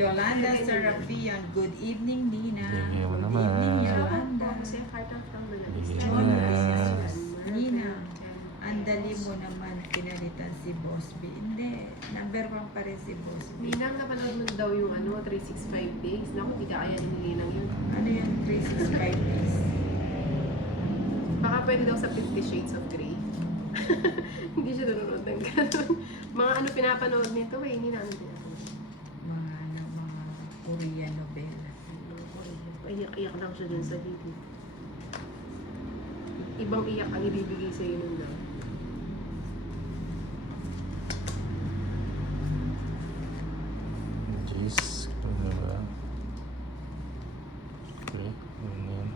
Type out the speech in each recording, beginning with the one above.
Yolanda Serapion, good evening, Nina. Hindi mo Good naman. evening, Yolanda. Yes. Nina, ang dali mo naman pinalitan si Boss B. Hindi, number 1 pa rin si Boss B. Ninang, napanood mo daw yung 365 days. Naku, di kaya ni Ninang yun. Ano yung 365 days? Baka pwede daw sa 50 Shades of Grey. Hindi siya nanonood ng gano'n. Mga pinapanood nito, Ninang, ano pinapanood? Mga Korean novela. Iyak-iyak lang siya dun sa video. Ibang iyak ang ibibigay sa'yo nun lang. Jeez. Ano ba? Okay. Ano yan?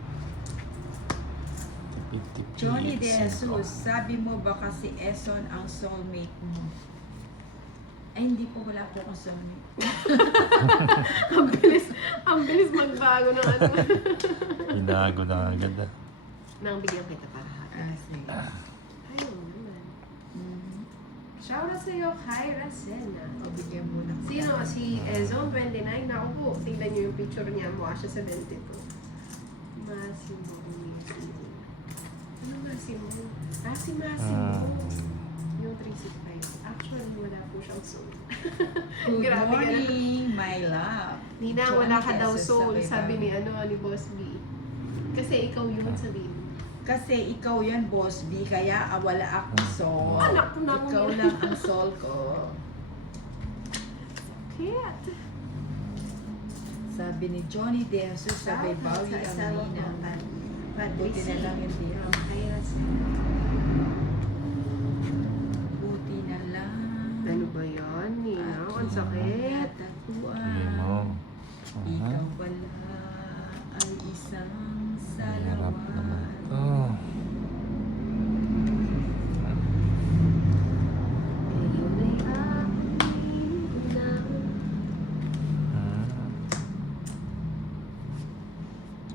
Tipid-tipid. Johnny De Jesus, sabi mo baka si Eson ang soulmate mo? Ay, hindi po, wala po akong soulmate. ang bilis magbago ng ano. Hinago na agad ah. Nang bigyan kita para happy. Sige. Ayun naman. Mm. Shoutout sa'yo kay Racena. O, bigyan mo ng Sino? Si Ezon 29. Naku po, tingnan niyo yung picture niya. Mukha siya 72. Massimo. Ano Massimo? Si Massimo. Yung 365. Actually, wala po siyang soul. Good Grabe ka na. morning, my love. Nina, Johnny wala ka De daw Jesus, soul. Sabi ba? ni Boss B. Kasi ikaw yun, sabihin mo. Kasi ikaw yan, Boss B, kaya wala akong soul. Anak ko na Ikaw yun. lang ang soul ko. Cat. Sabi ni Johnny De Jesus, sabay bawi ang Nina. Buti na lang hindi ako. Buti na lang. Ano ba yan, Nina? Ang sakit. Hindi mo. Ikaw pala ay isang Hirap naman salamat. ito. Ngayon ay aking unang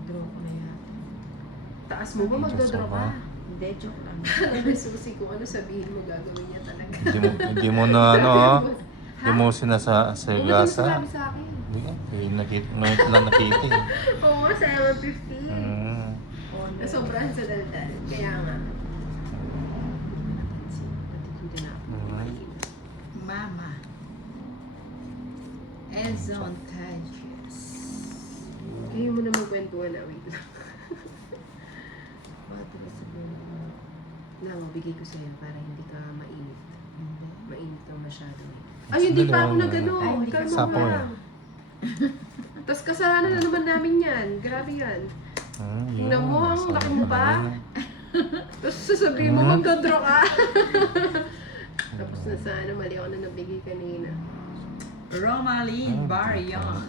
Draw ko na yata. taas mo ba magdodraw ka? Hindi, joke lang. Alam mo, susi kung ano sabihin mo, gagawin niya talaga. Hindi mo na ano ah. Hindi mo Huwag mo sinasagasa. sinabi sa akin. Hindi ka. Ngayon ko lang nakita eh. Oo nga, sa 150. Nasobrahan sa daldal. Kaya nga. Natitindi na ako. Mama. Ezon Cages. Kaya mo na magkwentuhan na. Wait lang. Ba't ba sabihin mo? Na, mabigay ko sa'yo para hindi ka mainit. Hindi. Mainit ka masyado. Ay, hindi pa ako na gano'n. Ay, hindi Kalma ka- Sapo ka. yan. Tapos kasalanan na naman namin yan. Grabe yan. Tingnan mo, ang laki mo pa. Tapos sasabihin mo, magdodraw ka. Tapos na sana, mali ako na nabigay kanina. Romaline Barion.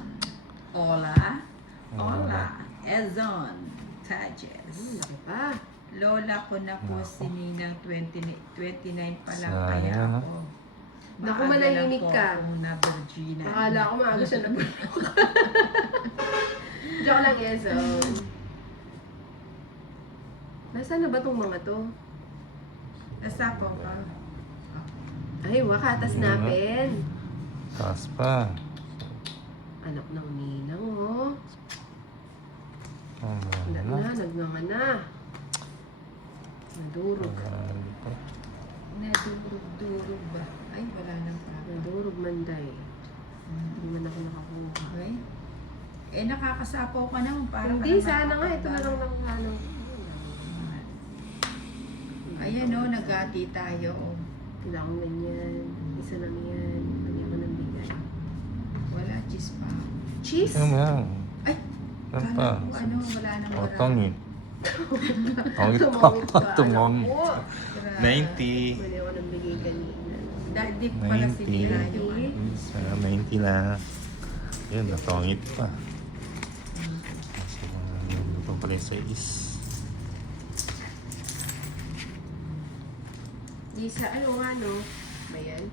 Hola. Hola. Ezon Cages. Laki pa. Lola ko na po si Ninang 29 pa lang Sayang, kaya ha? ako. Naku, Maaga lang manahimik po ka. akong na Virginia. Akala ko maaga siya nabulok. Joke lang, Ezo. Nasaan na ba tong mga to? Nasapo ka. Ay, wakatas natin. Taas pa. Anak ng ninang, oh. Ano Wala na? na, nagnanga na. Nadurog. Nadurog-durog ba? Ay, wala nang papa. Nadurog, manday. Hindi man ako nakakuha. Okay. Eh, nakakasapaw ka naman para Hindi, sana nga. Ito na lang nakakano. Ayan o, nagati tayo. Wala akong ganyan. Isa lang yan. Pwede ako nang bigay. Wala, cheese pa. Cheese? Ano yan? Ay, Ano kala pa? ko ano, wala nang O, marami. tongit. Tongit Tumawid pa. pa. Tumongit. Anak ko. 90. Pwede ako nang bigay kanina. Dahil pala 90. sinira yung ano. 90 lang. Yun, natongit pa. Ito pala yung 6. Di sa ano nga no? Ba yan?